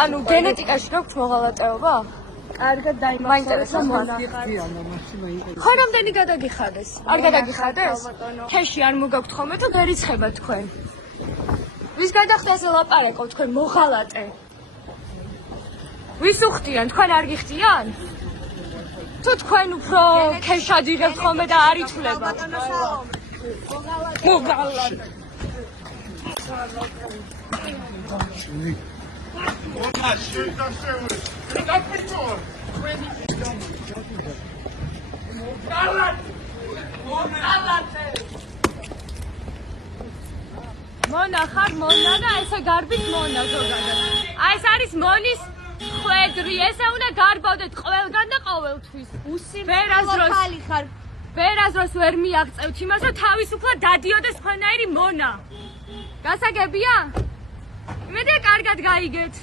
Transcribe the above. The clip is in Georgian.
ანუ გენეტიკაში რა გვქ მოღალატეობა? კარგად მაინტერესებს დაიმახსოვრეთ. ხო რამდენი გადაგიხადეს? არ გადაგიხადეს? თეში არ მოგაქვთ ხოლმე თუ დერიცხება თქვენ. ვის გადახდაზე ლაპარაკო თქვენ მოღალატე? ვის უხდიან? თქვენ არ გიხდიან? თუ თქვენ უფრო ქეშად იღებთ ხოლმე და არ ითვლება. მოღალატე. მონა ხარ მონა და ესე გარბით მონა ზოგადად. აი ეს არის მონის ხვედრი, ესე უნდა გარბავდეთ ყველგან და ყოველთვის. ხალი ხარ. ვერაზროს ვერ მიაღწევთ იმას, რომ თავისუფლად დადიოდეს თქვენაირი მონა. გასაგებია? იმედია კარგად გაიგეთ.